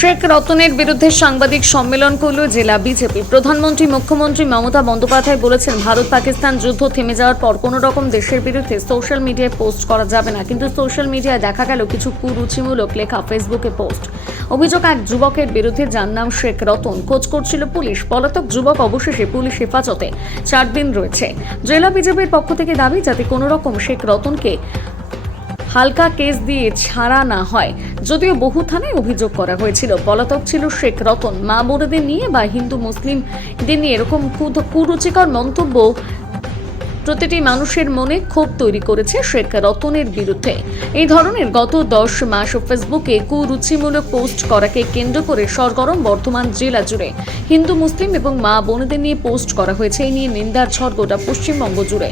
শেখ রতনের বিরুদ্ধে সাংবাদিক সম্মেলন করল জেলা বিজেপি। প্রধানমন্ত্রী মুখ্যমন্ত্রী মমতা বন্দ্যোপাধ্যায় বলেছেন, ভারত পাকিস্তান যুদ্ধ থেমে যাওয়ার পর কোনো রকম দেশের বিরুদ্ধে সোশ্যাল মিডিয়ায় পোস্ট করা যাবে না। কিন্তু সোশ্যাল মিডিয়ায় দেখা গেল কিছু কুরুচিমূলক লেখা ফেসবুকে পোস্ট। অভিযোগ, এক যুবকের বিরুদ্ধে যার নাম শেখ রতন। খোঁজ করছিল পুলিশ। পলাতক যুবক অবশেষে পুলিশ হেফাজতে। চার দিন রয়েছে। জেলা বিজেপির পক্ষ থেকে দাবি, যাতে কোনো রকম শেখ রতনকে হালকা কেস দিয়ে ছাড়া না হয়। যদিও বহু থানায় অভিযোগ করা হয়েছিল। পলাতক ছিল শেখ রতন। মা বোনেদের নিয়ে বা হিন্দু মুসলিমদের নিয়ে এরকম কুরুচিকর মন্তব্য প্রতিটি মানুষের মনে ক্ষোভ তৈরি করেছে শেখ রতনের বিরুদ্ধে। এই ধরনের গত দশ মাস ফেসবুকে কুরুচিমূলক পোস্ট করাকে কেন্দ্র করে সরগরম বর্ধমান জেলা জুড়ে। হিন্দু, মুসলিম এবং মা বোনদের নিয়ে পোস্ট করা হয়েছে। এই নিয়ে নিন্দার ঝড় গোটা পশ্চিমবঙ্গ জুড়ে।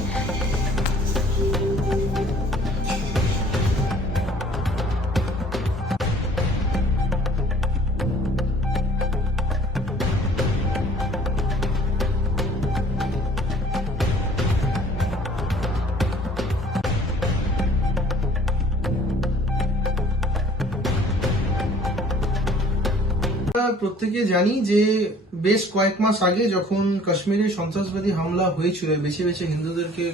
আমরা প্রত্যেকে জানি যে বেশ কয়েক মাস আগে যখন কাশ্মীরে সন্ত্রাসবাদী হামলা হয়েছিল, বেছে বেছে হিন্দুদেরকে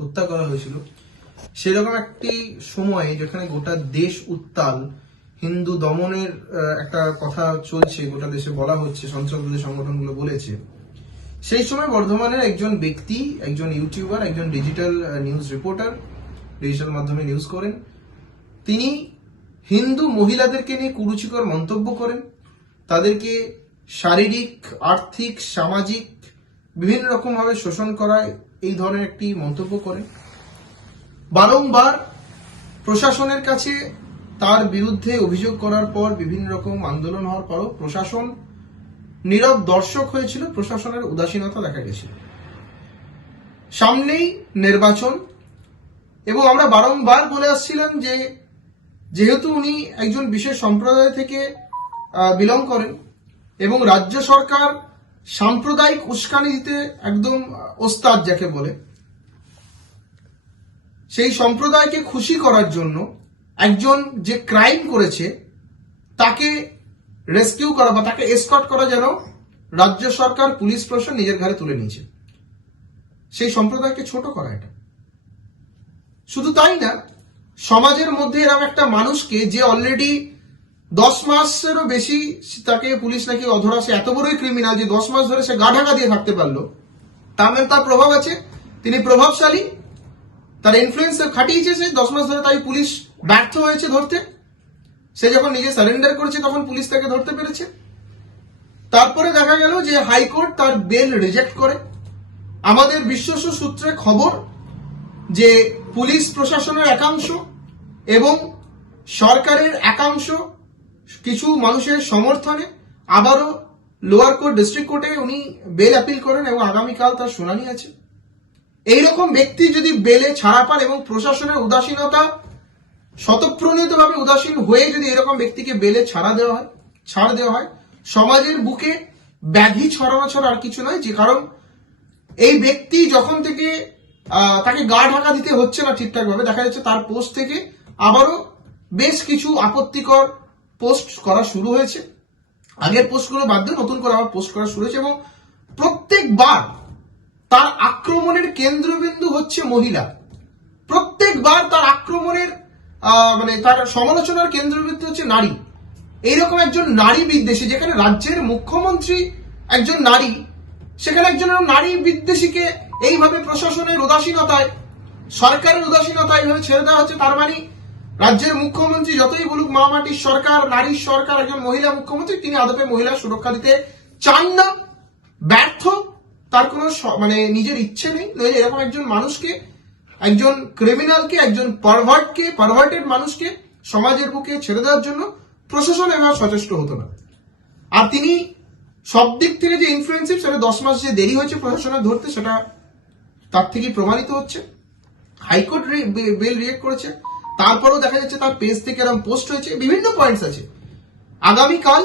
হত্যা করা হয়েছিল, সেরকম একটি সময়ে যেখানে গোটা দেশ উত্তাল, হিন্দু দমনের একটা কথা চলছে, গোটা দেশে বলা হচ্ছে, সন্ত্রাসবাদী সংগঠনগুলো বলেছে। সেই সময় বর্ধমানের একজন ব্যক্তি, একজন ইউটিউবার, একজন ডিজিটাল নিউজ রিপোর্টার, ডিজিটাল মাধ্যমে নিউজ করেন। তিনি হিন্দু মহিলাদেরকে নিয়ে কুরুচিকর মন্তব্য করেন। তাদেরকে শারীরিক, আর্থিক, সামাজিক বিভিন্ন রকম ভাবে শোষণ করায় এই ধরনের একটি মন্তব্য করেন বারংবার প্রশাসনের কাছে তার বিরুদ্ধে অভিযোগ করার পর বিভিন্ন রকম আন্দোলন হওয়ার পরও প্রশাসন নীরব দর্শক হয়েছিল, প্রশাসনের উদাসীনতা দেখা গেছিল। সামনেই নির্বাচন, এবং আমরা বারংবার বলে আসছিলাম যে যেহেতু উনি একজন বিশেষ সম্প্রদায় থেকে বিলং করেন। এবং রাজ্য সরকার সাম্প্রদায়িক উস্কানি দিতে একদম ওস্তাদ যাকে বলে, সেই সম্প্রদায়কে খুশি করার জন্য একজন যে ক্রাইম করেছে, তাকে রেস্কিউ করা বা তাকে এসকট করা যেন রাজ্য সরকার পুলিশ প্রশাসন নিজের ঘরে তুলে নিয়েছে। সেই সম্প্রদায়কে ছোট করা এটা। শুধু তাই না, সমাজের মধ্যে এরকম একটা মানুষকে যে অলরেডি দশ মাসেরও বেশি তাকে পুলিশ নাকি অধরা, সে এত বড়ই ক্রিমিনাল যে দশ মাস ধরে সে গা ঢাকা দিয়ে থাকতে পারল। তার মানে তার প্রভাব আছে। তিনি প্রভাবশালী। তার ইনফ্লুয়েন্স খাটিয়েছে সে দশ মাস ধরে, তাই পুলিশ ব্যর্থ হয়েছে ধরতে। সে যখন নিজে সারেন্ডার করেছে, তখন পুলিশ তাকে ধরতে পেরেছে। তারপরে দেখা গেল যে হাইকোর্ট তার বেল রিজেক্ট করে। আমাদের বিশ্বস্ত সূত্রে খবর যে পুলিশ প্রশাসনের একাংশ এবং সরকারের একাংশ কিছু মানুষের সমর্থনে আবারও লোয়ার কোর্ট ডিস্ট্রিক্ট কোর্টে উনি বেল অ্যাপিল করেন এবং আগামীকাল তার শুনানি আছে। এইরকম ব্যক্তি যদি বেলে ছাড়া পান এবং প্রশাসনের উদাসীনতা শতপ্রণীতভাবে উদাসীন হয়ে যদি এরকম ব্যক্তিকে বেলে ছাড়া দেওয়া হয়, ছাড় দেওয়া হয়, সমাজের বুকে ব্যাধি ছড়ানো ছড়া আর কিছু নয়, যে কারণ এই ব্যক্তি যখন থেকে তাকে গা ঢাকা দিতে হচ্ছে না ঠিকঠাক ভাবে দেখা যাচ্ছে তার পোস্ট থেকে আবারও বেশ কিছু আপত্তিকর পোস্ট করা শুরু হয়েছে। আগের পোস্টগুলো বাদ দিয়ে নতুন করে আবার পোস্ট করা শুরু হয়েছে এবং প্রত্যেকবার তার আক্রমণের কেন্দ্রবিন্দু হচ্ছে মহিলা। প্রত্যেকবার তার আক্রমণের মানে তার সমালোচনার কেন্দ্রবিন্দু হচ্ছে নারী। এইরকম একজন নারী বিদ্বেষী, যেখানে রাজ্যের মুখ্যমন্ত্রী একজন নারী, সেখানে একজন নারী বিদ্বেষীকে এইভাবে প্রশাসনের উদাসীনতায়, সরকারের উদাসীনতায় এইভাবে ছেড়ে দেওয়া হচ্ছে, তার মানে রাজ্যের মুখ্যমন্ত্রী যতই বলুক মা মাটির সরকার, নারীর সরকার, একজন মহিলা মুখ্যমন্ত্রী, তিনি আদপে মহিলা সুরক্ষা দিতে চান না, ব্যর্থ, তার কোনো মানে নিজের ইচ্ছে নেই। নইলে এরকম একজন মানুষকে, একজন ক্রিমিনালকে একজন পারভার্টকে পারভার্টেড মানুষকে সমাজের বুকে ছেড়ে দেওয়ার জন্য প্রশাসন এবার সচেষ্ট হতো না। আর তিনি সব দিক থেকে যে ইনফ্লুয়েন্সিভ সেটা দশ মাস যে দেরি হয়েছে প্রশাসনের ধরতে, সেটা তার থেকেই প্রমাণিত হচ্ছে। হাইকোর্ট বেল রিয়েক্ট করেছে। তারপরেও দেখা যাচ্ছে তার পেজ থেকে এরকম পোস্ট হয়েছে বিভিন্ন পয়েন্টস আছে। আগামীকাল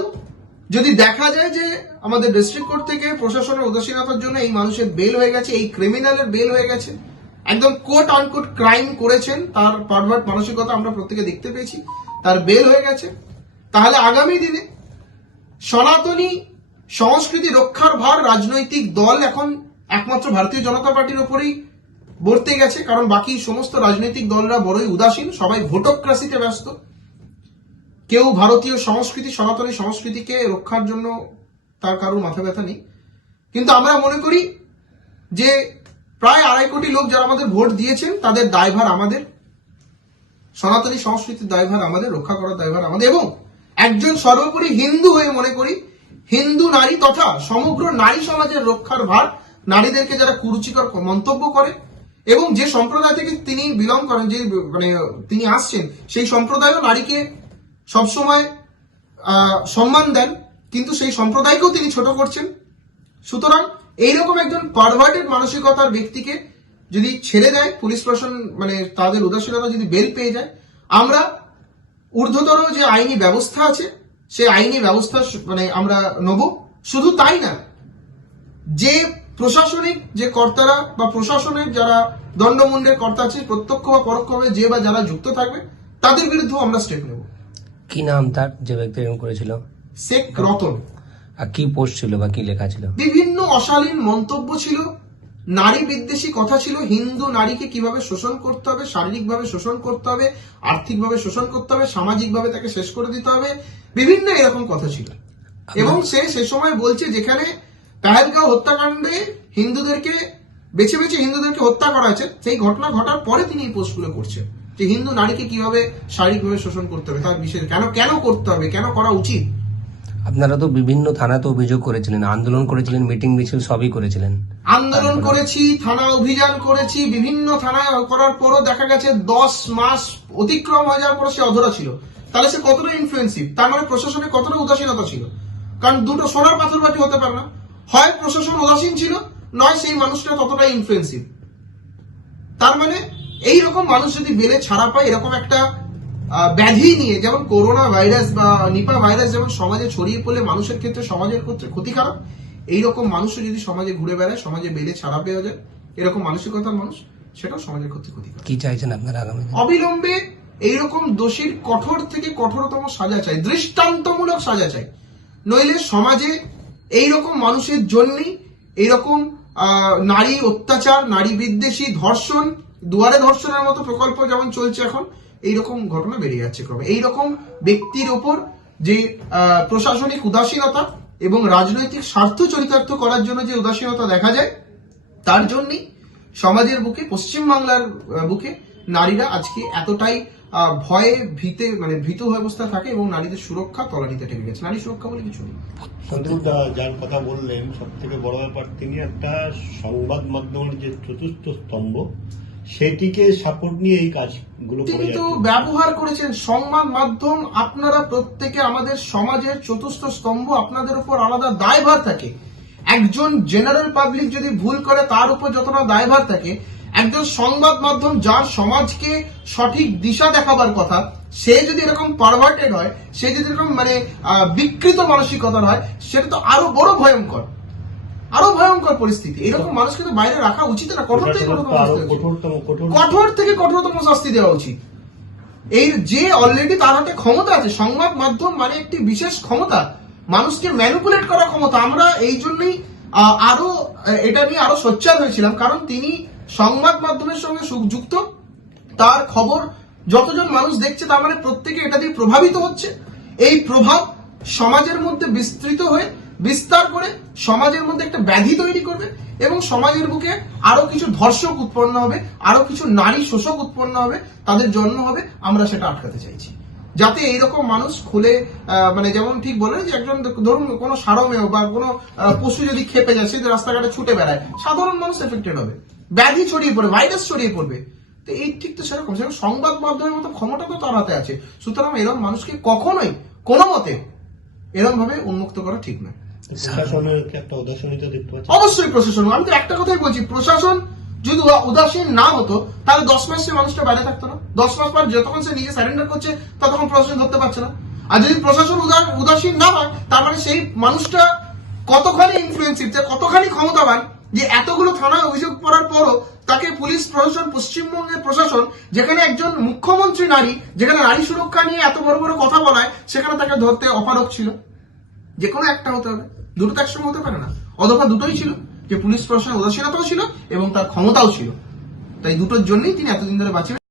যদি দেখা যায় যে আমাদের ডিস্ট্রিক্ট কোর্ট থেকে প্রশাসনের উদাসীনতার জন্য এই মানুষের বেল হয়ে গেছে, এই ক্রিমিনালের বেল হয়ে গেছে, একদম কোর্ট অনকোর্ট ক্রাইম করেছেন, তার পারভার্ট মানসিকতা আমরা প্রত্যেকে দেখতে পেয়েছি, তার বেল হয়ে গেছে। তাহলে আগামী দিনে সনাতনী সংস্কৃতি রক্ষার ভার রাজনৈতিক দল এখন একমাত্র ভারতীয় জনতা পার্টির ওপরেই বর্তে গেছে, কারণ বাকি সমস্ত রাজনৈতিক দলরা বড়ই উদাসীন, সবাই ভোটোক্রাসিতে ব্যস্ত। কেউ ভারতীয় সংস্কৃতি, সনাতনী সংস্কৃতিকে রক্ষার জন্য তার কারোর মাথা ব্যথা নেই। কিন্তু আমরা মনে করি যে প্রায় আড়াই কোটি লোক যারা আমাদের ভোট দিয়েছেন, তাদের দায়ভার আমাদের। সনাতনী সংস্কৃতির দায়ভার আমাদের, রক্ষা করার দায়ভার আমাদের। এবং একজন সর্বোপরি হিন্দু হয়ে মনে করি, হিন্দু নারী তথা সমগ্র নারী সমাজের রক্ষার ভার, নারীদেরকে যারা কুরুচিকর মন্তব্য করে এবং যে সম্প্রদায় থেকে তিনি বিলং করেন, যে মানে তিনি আসছেন, সেই সম্প্রদায়ও নারীকে সবসময় সম্মান দেন, কিন্তু সেই সম্প্রদায়কেও তিনি ছোট করছেন। সুতরাং এইরকম একজন পারভার্টেড মানসিকতার ব্যক্তিকে যদি ছেড়ে দেয়, পুলিশ প্রশাসন মানে তাদের উদাসীনতা যদি বেল পেয়ে যায়, আমরা ঊর্ধ্বতর যে আইনি ব্যবস্থা আছে, সেই আইনি ব্যবস্থা মানে আমরা নেব। শুধু তাই না, যে প্রশাসনিক যে কর্তারা বা প্রশাসনের যারা দণ্ডমুণ্ডের কর্তা আছে প্রত্যক্ষ বা পরোক্ষভাবে যে বা যারা যুক্ত থাকবে তাদের বিরুদ্ধেও আমরা স্টেপ নেব। কি নাম তার? যে ব্যক্তি এরকম করেছিল? শেখ রতন। আর কি পোস্ট ছিল বা কি লেখা ছিল? বিভিন্ন অশালীন মন্তব্য ছিল। নারী বিদ্বেষী কথা ছিল। হিন্দু নারীকে কীভাবে শোষণ করতে হবে শারীরিকভাবে শোষণ করতে হবে আর্থিকভাবে শোষণ করতে হবে সামাজিকভাবে তাকে শেষ করে দিতে হবে বিভিন্ন এরকম কথা ছিল। এবং সে সে সময় বলছে যেখানে পেহেলগাঁও হত্যাকাণ্ডে হিন্দুদেরকে বেছে বেছে হিন্দুদেরকে হত্যা করা হয়েছে। সেই ঘটনা ঘটার পরে তিনি এই পোস্টগুলো করছেন যে হিন্দু নারীকে কীভাবে শারীরিকভাবে শোষণ করতে হবে তার বিশেষ কেন কেন করতে হবে কেন করা উচিত? আপনারা তো বিভিন্ন থানাতে অভিযোগ করেছিলেন আন্দোলন করেছিলেন মিটিং মিছিল সবই করেছিলেন। আন্দোলন করেছি থানা অভিযান করেছি বিভিন্ন থানায় করার পরও দেখা গেছে দশ মাস অতিক্রম হয়ে যাওয়ার পর সে অধরা ছিল। তাহলে সে কতটা ইনফ্লুয়েন্সিভ তার মানে প্রশাসনে কতটা উদাসীনতা ছিল? কারণ দুটো সোনার পাথর বাটি হতে পারে না। হয় প্রশাসন উদাসীন ছিল নয় সেই মানুষটা ততটা ইনফ্লুয়েন্সিভ তার মানে এই রকম মানুষ যদি বেলে ছাড়া পায় এরকম একটা ব্যাধি নিয়ে যেমন করোনা ভাইরাস বা নিপা ভাইরাস যেমন সমাজে ছড়িয়ে পড়লে মানুষের ক্ষেত্রে সমাজের ক্ষেত্রে ক্ষতিকারক এইরকম মানুষও যদি সমাজে ঘুরে বেড়ায় সমাজে বেলে ছাড়া পেয়ে যায় এরকম মানসিকতার মানুষ সেটাও সমাজের ক্ষেত্রে ক্ষতিকারক। কি চাইছেন আপনারা আগামী অবিলম্বে এইরকম দোষীর কঠোর থেকে কঠোরতম সাজা চাই দৃষ্টান্তমূলক সাজা চাই। নইলে সমাজে এইরকম মানুষের জন্যই এইরকম নারী অত্যাচার, নারী বিদ্বেষী, ধর্ষণ, দুয়ারে ধর্ষণের মতো প্রকল্প যেমন চলছে এখন, এইরকম ঘটনা বেড়ে যাচ্ছে ক্রমে। এইরকম ব্যক্তির ওপর যে প্রশাসনিক উদাসীনতা এবং রাজনৈতিক স্বার্থ চরিতার্থ করার জন্য যে উদাসীনতা দেখা যায়, তার জন্যই সমাজের বুকে পশ্চিম বাংলার বুকে নারীরা আজকে এতটাই ভয়ে ভীতে মানে ভীত অবস্থা থাকে এবং নারীদের সুরক্ষা তলানিতে টেকে গেছে নারী সুরক্ষা বলে কিছু নেই। যার কথা বললেন সব থেকে বড় ব্যাপার তিনি একটা সংবাদ মাধ্যমের যে চতুর্থ স্তম্ভ সেটিকে সাপোর্ট নিয়ে এই কাজগুলো তিনি তো ব্যবহার করেছেন সংবাদ মাধ্যম আপনারা প্রত্যেকে আমাদের সমাজের চতুর্থ স্তম্ভ আপনাদের উপর আলাদা দায়ভার থাকে। একজন জেনারেল পাবলিক যদি ভুল করে তার উপর যতটা দায়ভার থাকে একজন সংবাদ মাধ্যম যার সমাজকে সঠিক দিশা দেখাবার কথা সে যদি এরকম পারভার্টেড হয় সে যদি এরকম মানে বিকৃত মানসিকতার হয় সেটা তো আরও বড় ভয়ঙ্কর। আরও ভয়ঙ্কর পরিস্থিতি। এরকম মানুষকে তো বাইরে রাখা উচিত না কঠোর থেকে কঠোরতম শাস্তি কঠোর থেকে কঠোরতম শাস্তি দেওয়া উচিত। এই যে অলরেডি তার হাতে ক্ষমতা আছে সংবাদ মাধ্যম মানে একটি বিশেষ ক্ষমতা। মানুষকে ম্যানিপুলেট করার ক্ষমতা। আমরা এই জন্যই আরও এটা নিয়ে আরও সোচ্চার হয়েছিলাম। কারণ তিনি সংবাদ মাধ্যমের সঙ্গে যুক্ত। তার খবর যতজন মানুষ দেখছে, তার মানে প্রত্যেকে এটা দিয়ে প্রভাবিত হচ্ছে। এই প্রভাব সমাজের মধ্যে বিস্তৃত হয়ে বিস্তার করে সমাজের মধ্যে একটা ব্যাধি তৈরি করবে এবং সমাজের বুকে আরও কিছু ধর্ষক উৎপন্ন হবে, আরও কিছু নারী শোষক উৎপন্ন হবে, তাদের জন্ম হবে, আমরা সেটা আটকাতে চাইছি। যাতে এইরকম মানুষ খুলে মানে যেমন ঠিক বলে যে একজন ধরুন কোনো সারমেয় বা কোনো পশু যদি খেপে যায়, সে রাস্তাঘাটে ছুটে বেড়ায়, সাধারণ মানুষ এফেক্টেড হবে। ব্যাধি ছড়িয়ে পড়বে ভাইরাস ছড়িয়ে পড়বে। তো এই ঠিক তো সেরকম সেরকম সংবাদ মাধ্যমের মতো ক্ষমতা তো তার হাতে আছে। সুতরাং এরকম মানুষকে কখনোই কোনো মতে এরকম ভাবে উন্মুক্ত করা ঠিক নয়। অবশ্যই প্রশাসন। আমি তো একটা কথাই বলছি প্রশাসন যদি উদাসীন না হতো তাহলে দশ মাস সে মানুষটা বাইরে থাকতো না। দশ মাস পর যতক্ষণ সে নিজে স্যারেন্ডার করছে ততক্ষণ প্রশাসন ধরতে পারছে না। আর যদি প্রশাসন উদা- উদাসীন না হয় তার মানে সেই মানুষটা কতখানি ইনফ্লুয়েন্সিভ কতখানি ক্ষমতাবান যে এতগুলো থানায় অভিযোগ করার পরও তাকে পুলিশ প্রশাসন, পশ্চিমবঙ্গের প্রশাসন, যেখানে একজন মুখ্যমন্ত্রী নারী, যেখানে নারী সুরক্ষা নিয়ে এত বড় বড় কথা বলায়, সেখানে তাকে ধরতে অপারক ছিল। যে কোনো একটা হতে হবে। দুটো তো একসঙ্গে হতে পারে না। অথবা দুটোই ছিল। যে পুলিশ প্রশাসনের উদাসীনতাও ছিল এবং তার ক্ষমতাও ছিল। তাই দুটোর জন্যই তিনি এতদিন ধরে বাঁচিয়ে